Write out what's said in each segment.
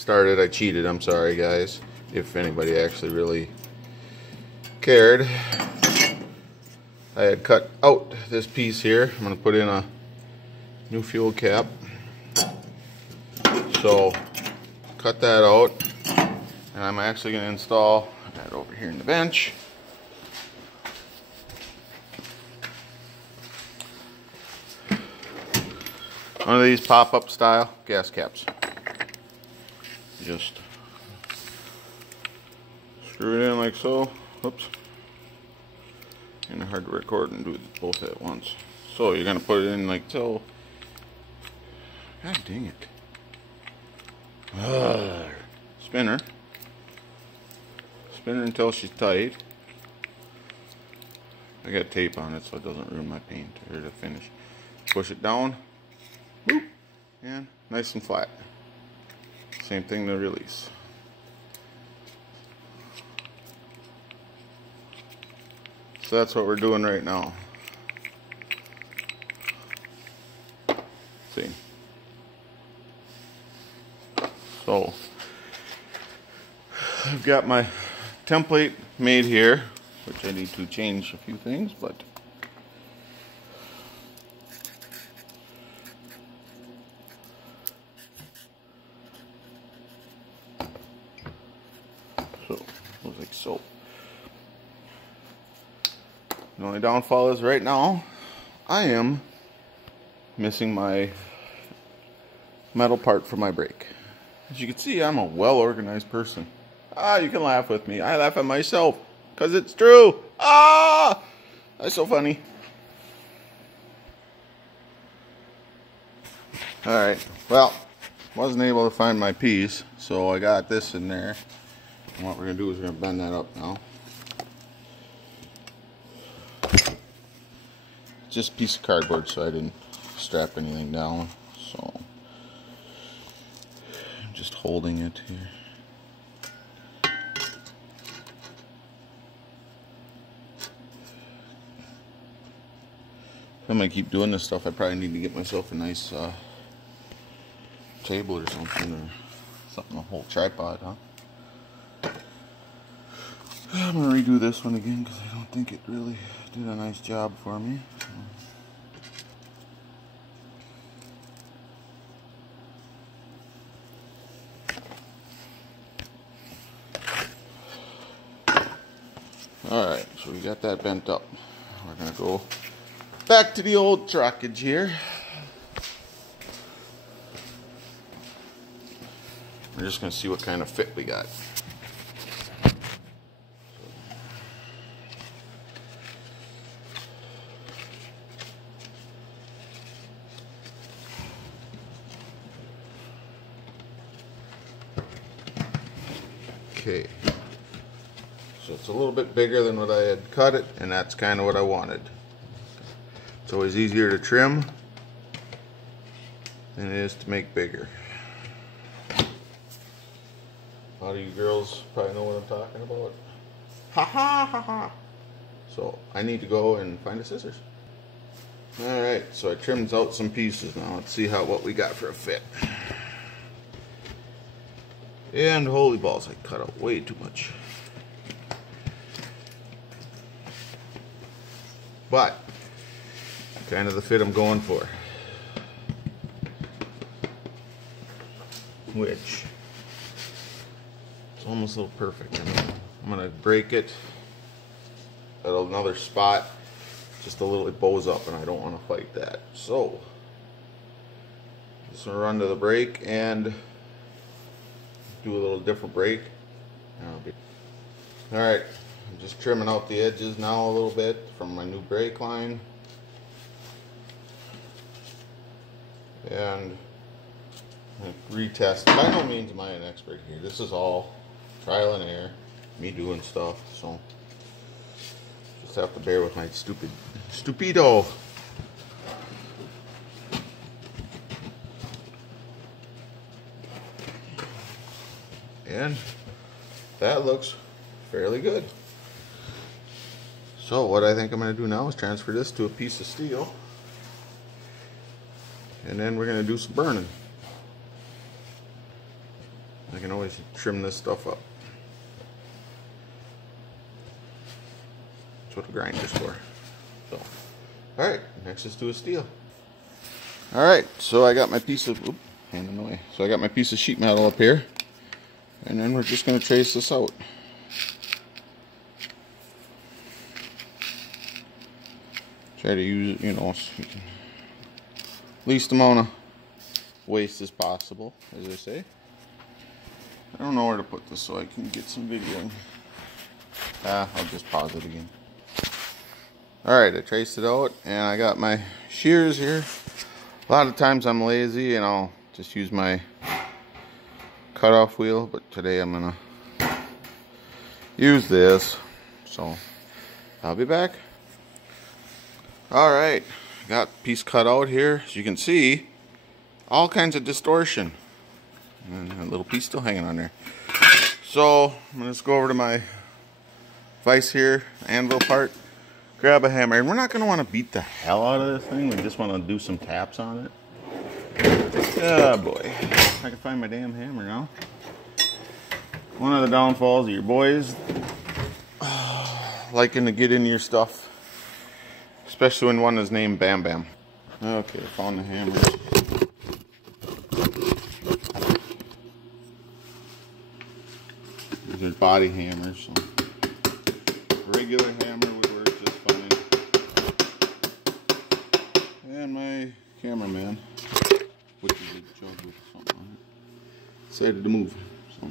started. I cheated. I'm sorry, guys, if anybody actually really cared. I had cut out this piece here. I'm going to put in a new fuel cap. So cut that out, and I'm actually going to install that over here in the bench. One of these pop-up style gas caps. Just screw it in like so. Whoops. And hard to record and do both at once. So you're gonna put it in like so. God dang it. Spinner. Spin her until she's tight. I got tape on it so it doesn't ruin my paint or the finish. Push it down. Boop. And nice and flat. Same thing to release. So that's what we're doing right now. See. So I've got my template made here, which I need to change a few things, but so like so. The only downfall is right now I am missing my metal part for my brake. As you can see, I'm a well-organized person. You can laugh with me. I laugh at myself because it's true. That's so funny. Alright, well, wasn't able to find my piece, so I got this in there. And what we're going to do is we're going to bend that up now. Just a piece of cardboard, so I didn't strap anything down. So I'm just holding it here. If I'm going to keep doing this stuff, I probably need to get myself a nice table or something to hold tripod, huh? I'm going to redo this one again because I don't think it really did a nice job for me. Alright, so we got that bent up. We're going to go back to the old truckage here. We're just going to see what kind of fit we got. Okay, so it's a little bit bigger than what I had cut it, and that's kind of what I wanted. It's always easier to trim than it is to make bigger. A lot of you girls probably know what I'm talking about. Ha ha ha ha. So I need to go and find the scissors. Alright, so I trimmed out some pieces now. Let's see what we got for a fit. And holy balls, I cut out way too much. But kind of the fit I'm going for. Which it's almost a little perfect. I'm gonna break it at another spot. Just a little, it bows up and I don't want to fight that. So just gonna run to the brake and do a little different brake. Alright, I'm just trimming out the edges now a little bit from my new brake line. And retest. By no means am I an expert here. This is all trial and error. Me doing stuff. So just have to bear with my stupido. And that looks fairly good. So what I think I'm going to do now is transfer this to a piece of steel, and then we're going to do some burning. I can always trim this stuff up. That's what a grinder's for. So, alright, next let's do a steel. Alright, so I got my piece of, hand in the way. So I got my piece of sheet metal up here. And then we're just going to trace this out. Try to use, you know, least amount of waste as possible, as I say. I don't know where to put this so I can get some video. I'll just pause it again. Alright, I traced it out and I got my shears here. A lot of times I'm lazy and I'll just use my cutoff wheel, but today I'm gonna use this. So I'll be back. Alright, got a piece cut out here. As you can see, all kinds of distortion. And a little piece still hanging on there. So I'm gonna just go over to my vise here, anvil part, grab a hammer. And we're not gonna want to beat the hell out of this thing. We just want to do some taps on it. Oh boy, I can find my damn hammer now. One of the downfalls of your boys liking to get into your stuff. Especially when one is named Bam Bam. Okay, found the hammer. These are body hammers. So regular hammer would work just fine. And my cameraman, which is a jug with something on it, decided to move. So.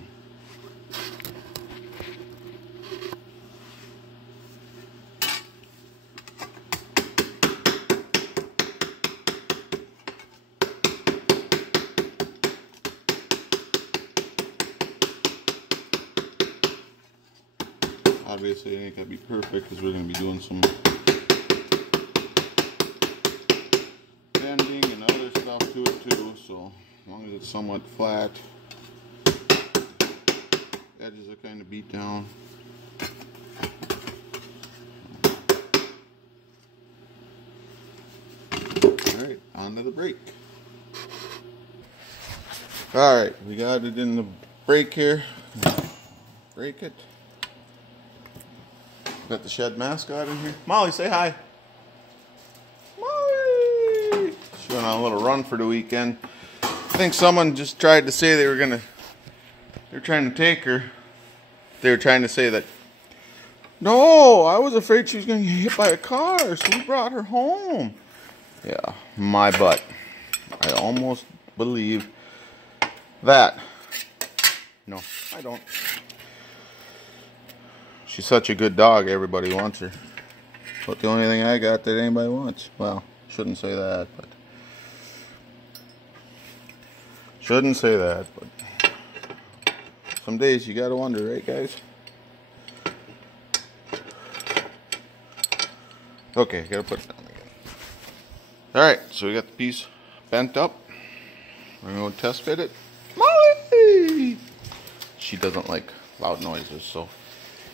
Obviously, it ain't gonna be perfect because we're gonna be doing some bending and other stuff to it too. So, as long as it's somewhat flat, edges are kind of beat down. Alright, on to the brake. Alright, we got it in the brake here. Brake it. Got the shed mascot in here. Molly, say hi. Molly! She went on a little run for the weekend. I think someone just tried to say they were trying to take her. They were trying to say that, no, I was afraid she was going to get hit by a car, so we brought her home. Yeah, my butt. I almost believe that. No, I don't. She's such a good dog, everybody wants her. But the only thing I got that anybody wants. Well, shouldn't say that, but. Shouldn't say that, but. Some days you gotta wonder, right, guys? Okay, gotta put it down again. Alright, so we got the piece bent up. We're gonna test fit it. Molly! She doesn't like loud noises, so.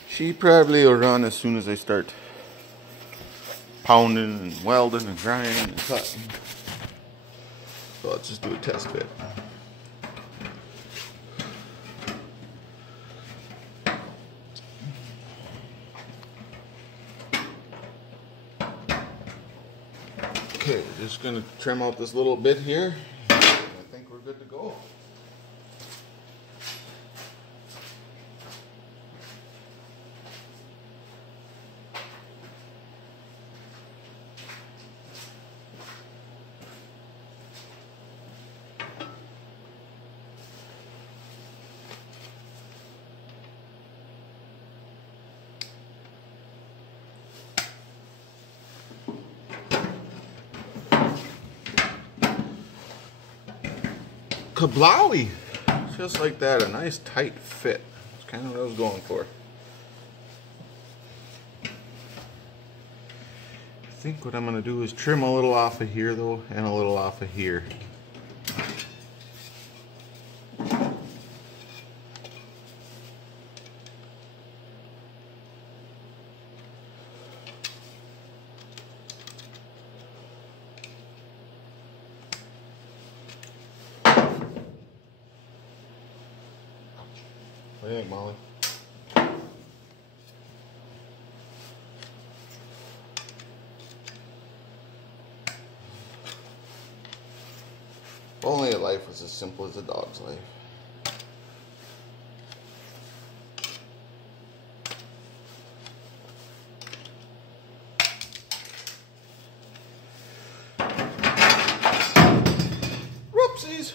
She probably will run as soon as I start pounding and welding and grinding and cutting. So let's just do a test fit. Okay, just gonna trim out this little bit here. I think we're good to go. Kablowie! Just like that, a nice tight fit. That's kind of what I was going for. I think what I'm going to do is trim a little off of here though, and a little off of here. What do you think, Molly? If only a life was as simple as a dog's life. Whoopsies!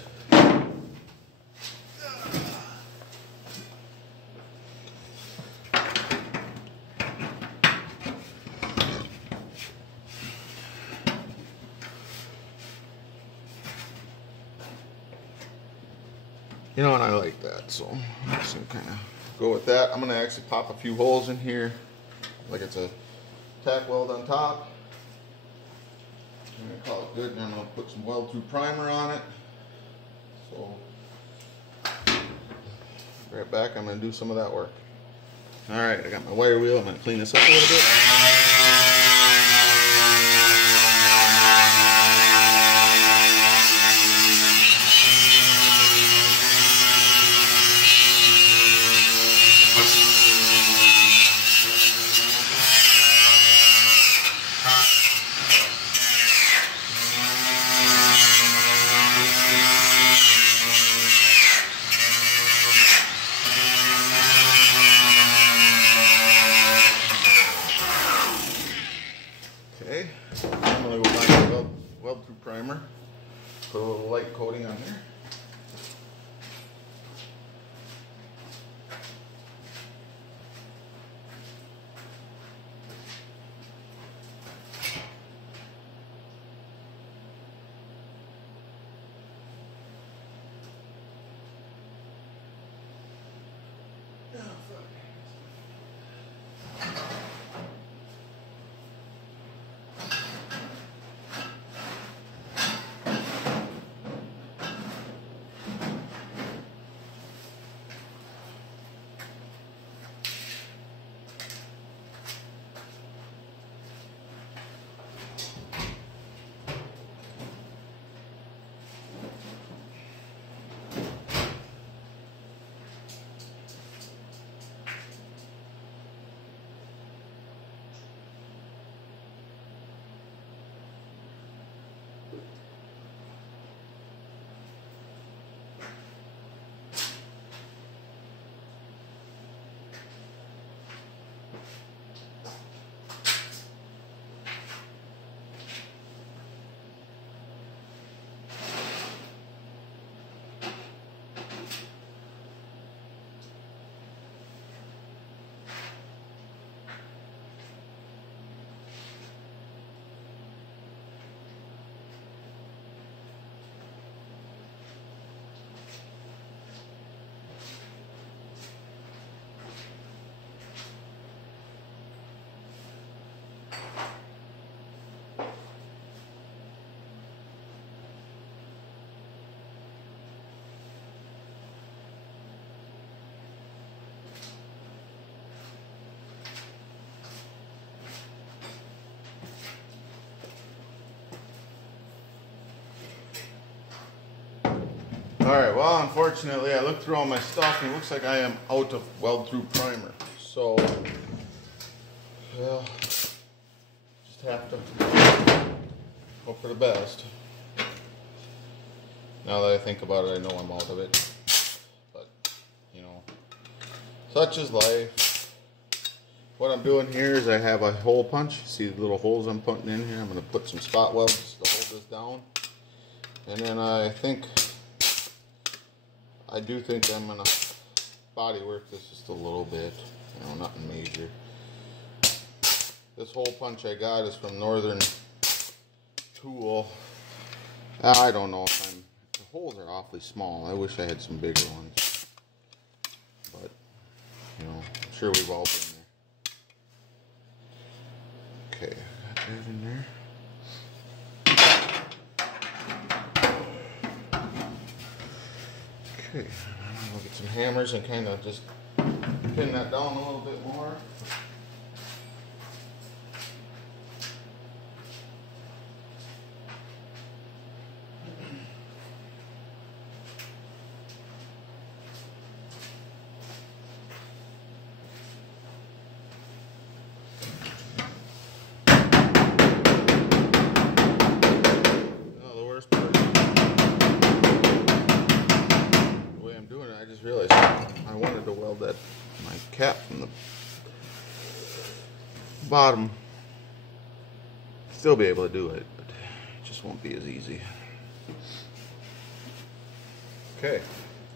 You know, and I like that, so I'm just gonna kind of go with that. I'm gonna actually pop a few holes in here, like it's a tack weld on top. I'm gonna call it good, and then I'm gonna put some weld-through primer on it. So, right back, I'm gonna do some of that work. All right, I got my wire wheel. I'm gonna clean this up a little bit. Okay, I'm going to go find a weld-through primer, put a little light coating on there. Alright, well, unfortunately, I looked through all my stuff and it looks like I am out of weld-through primer. So, well, just have to hope for the best. Now that I think about it, I know I'm out of it. But, you know, such is life. What I'm doing here is I have a hole punch. See the little holes I'm putting in here? I'm going to put some spot welds to hold this down. And then I do think I'm going to body work this just a little bit. You know, nothing major. This hole punch I got is from Northern Tool. I don't know if the holes are awfully small. I wish I had some bigger ones. But, you know, I'm sure we've all been there. Okay, got that in there. Okay, I'll get some hammers and kind of just pin that down a little bit more. just realized I wanted to weld that my cap from the bottom. Still be able to do it, but it just won't be as easy. Okay,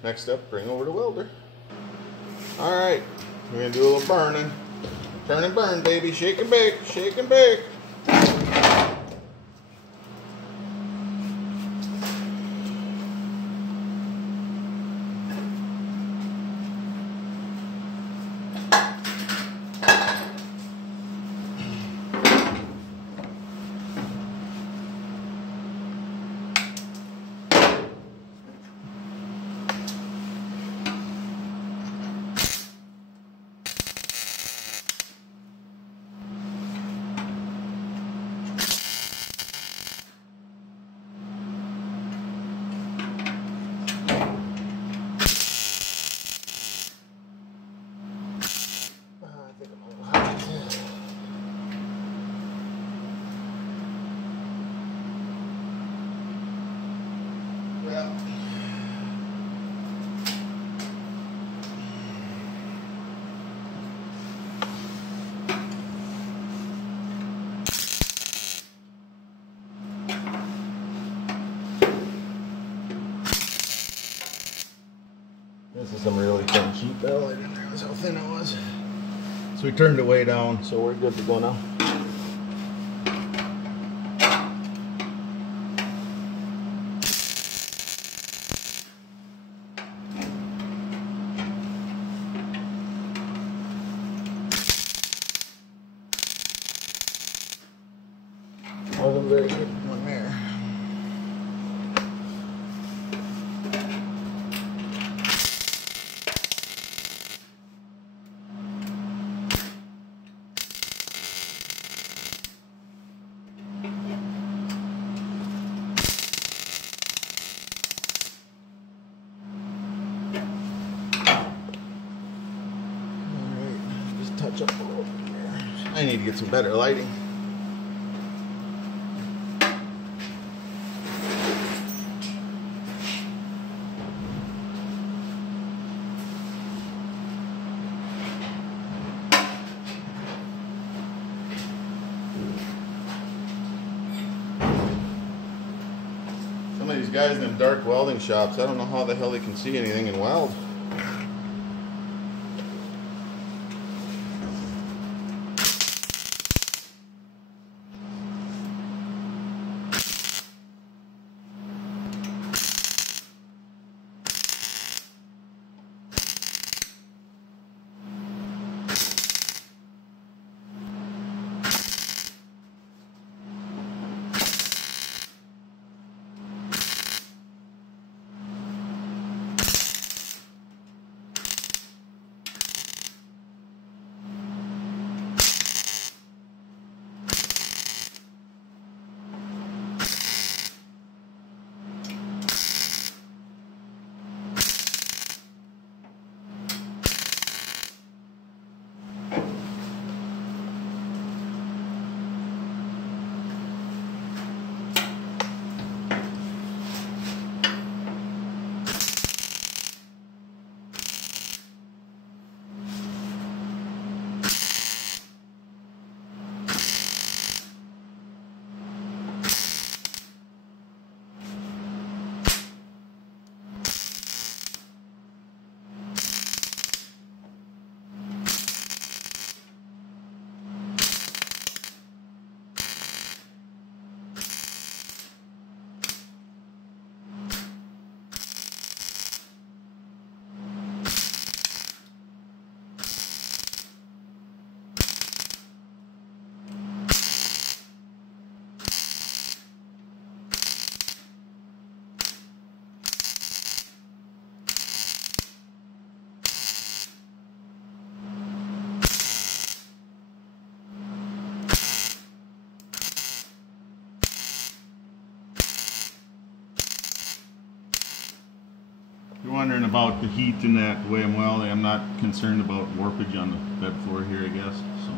next up, bring over the welder. Alright, we're gonna do a little burning. Turn and burn, baby. Shake and bake, shake and bake. This is some really thin sheet metal. I didn't realize how thin it was. So we turned it way down, so we're good to go now. Wasn't very good one there. Touch up a little bit here. I need to get some better lighting. Some of these guys in them dark welding shops, I don't know how the hell they can see anything in weld. If you're wondering about the heat in that way I'm welding, I'm not concerned about warpage on the bed floor here, I guess. So.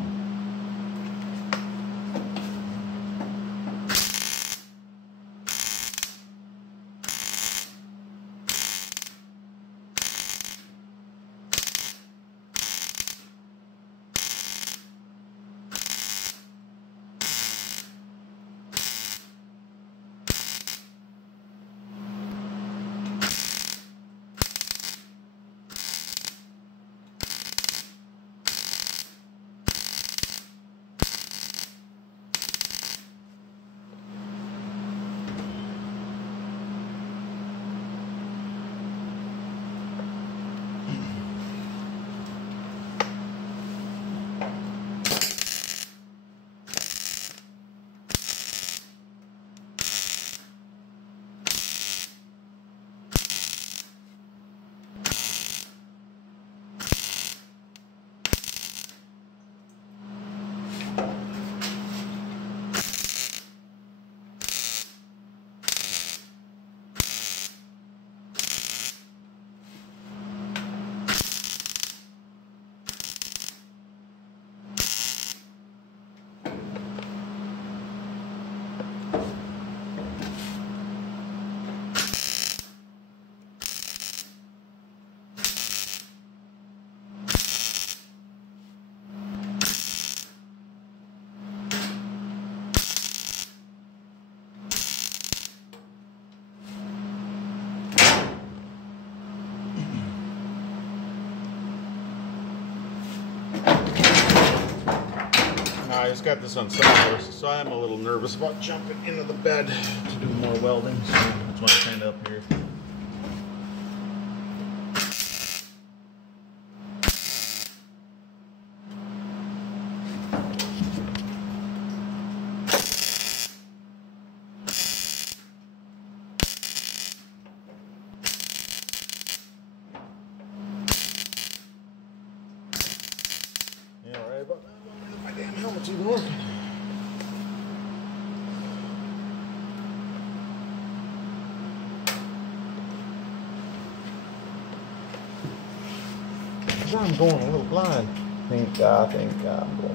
I just got this on software, so I'm a little nervous about jumping into the bed to do more welding, so that's why I'm kind of up here. Yeah, right about now. I wonder if my damn helmet's even working. I'm going a little blind. Thank God I'm going.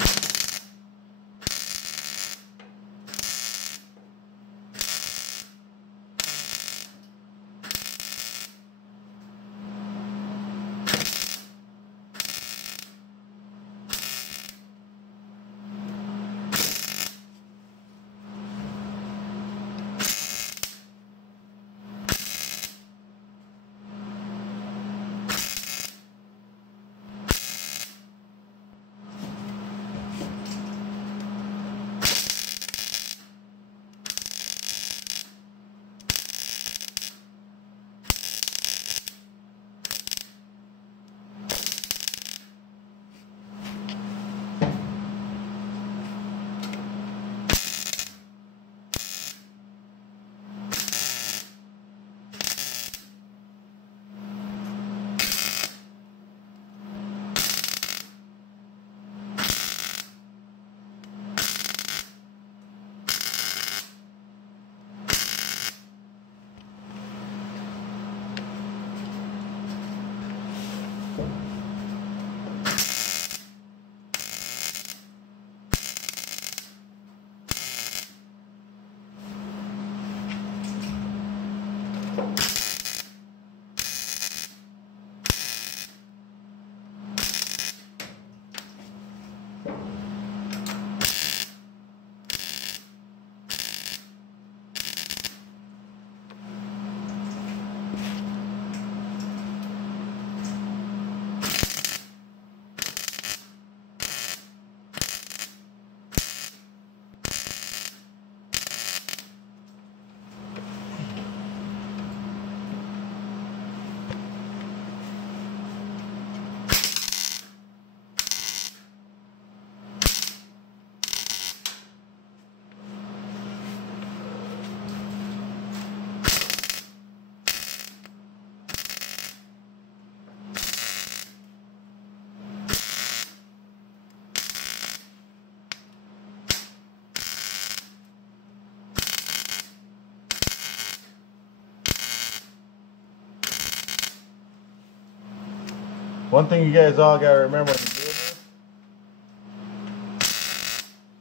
One thing you guys all gotta remember when you do this,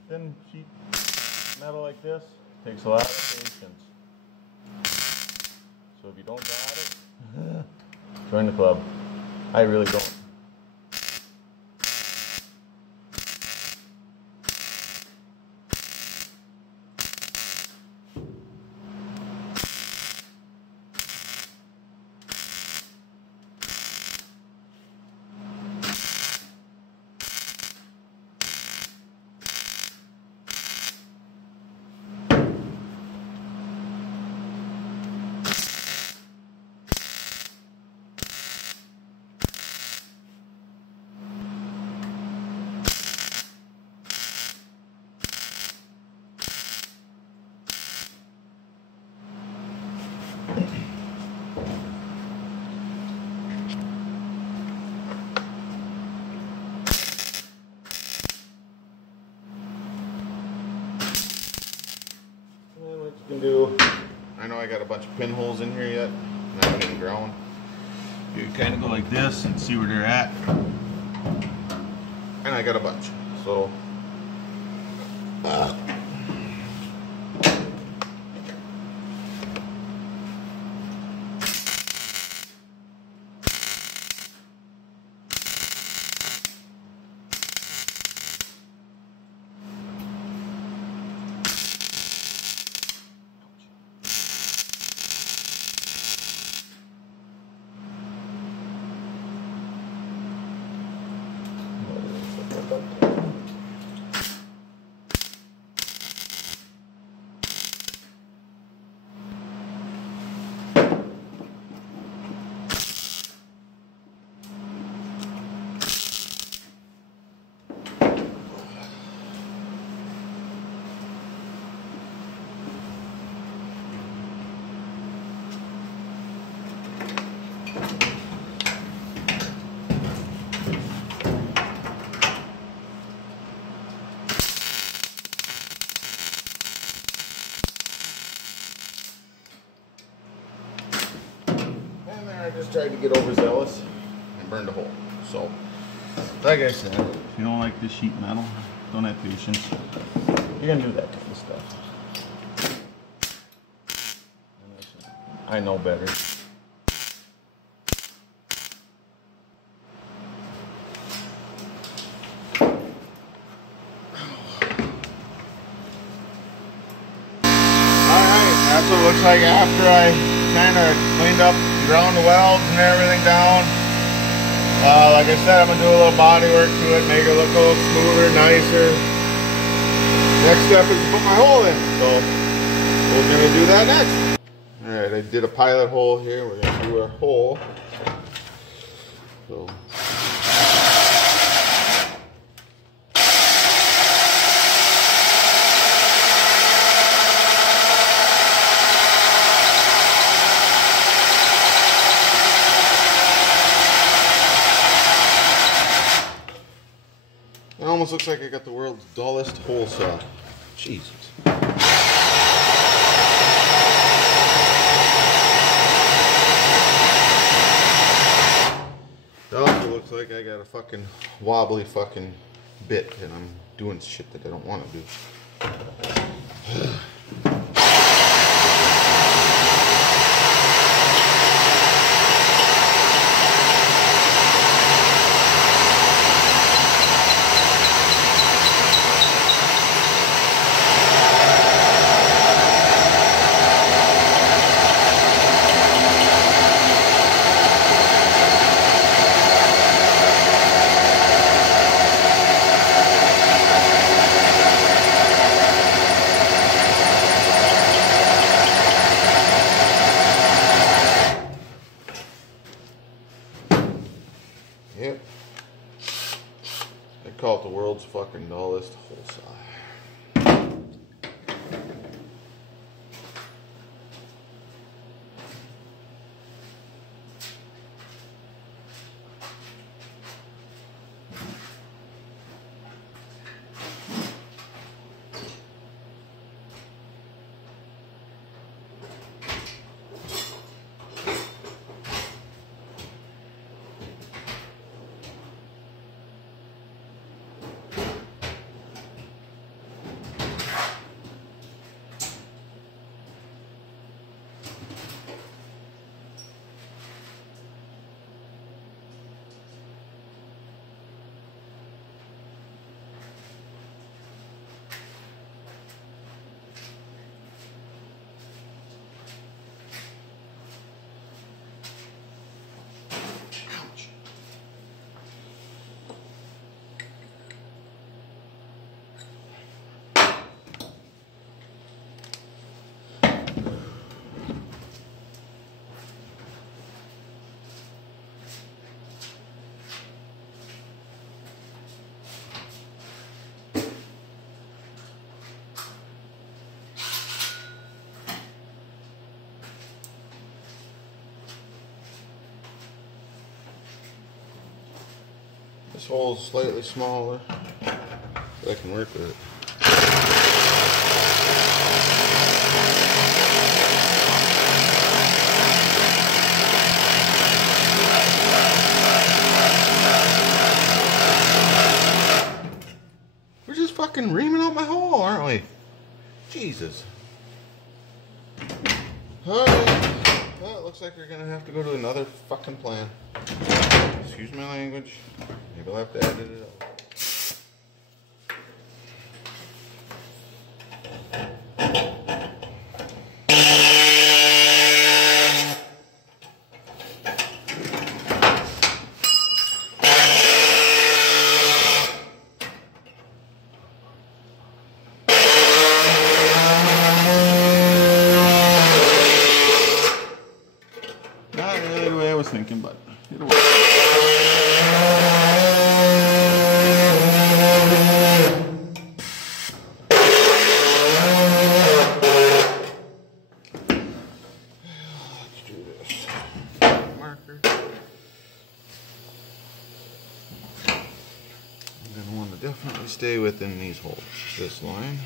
thin sheet metal like this takes a lot of patience. So if you don't got it, join the club. I really don't. Can do. I know I got a bunch of pinholes in here yet, not getting ground. You kind of go like this and see where they're at, and I got a bunch. So. tried to get overzealous and burned a hole. So, like I said, if you don't like this sheet metal, don't have patience, you're gonna do that kind of stuff. I know better. That's what it looks like after I kind of cleaned up, ground the welds and everything down. Like I said, I'm going to do a little body work to it, make it look a little smoother, nicer. Next step is to put my hole in, so we're going to do that next. Alright, I did a pilot hole here. We're going to do our hole. So. It almost looks like I got the world's dullest hole saw. Jesus. It also looks like I got a fucking wobbly fucking bit and I'm doing shit that I don't want to do. Yep. They call it the world's fucking dullest hole saw. This hole is slightly smaller, but I can work with it. We're just fucking reaming out my hole, aren't we? Jesus. Alright. Well, it looks like we're gonna have to go to another fucking plan. Excuse my language. Maybe I'll have to edit it out. Not really the way I was thinking, but it'll work. Let's do this. Marker. I'm going to want to definitely stay within these holes. This line.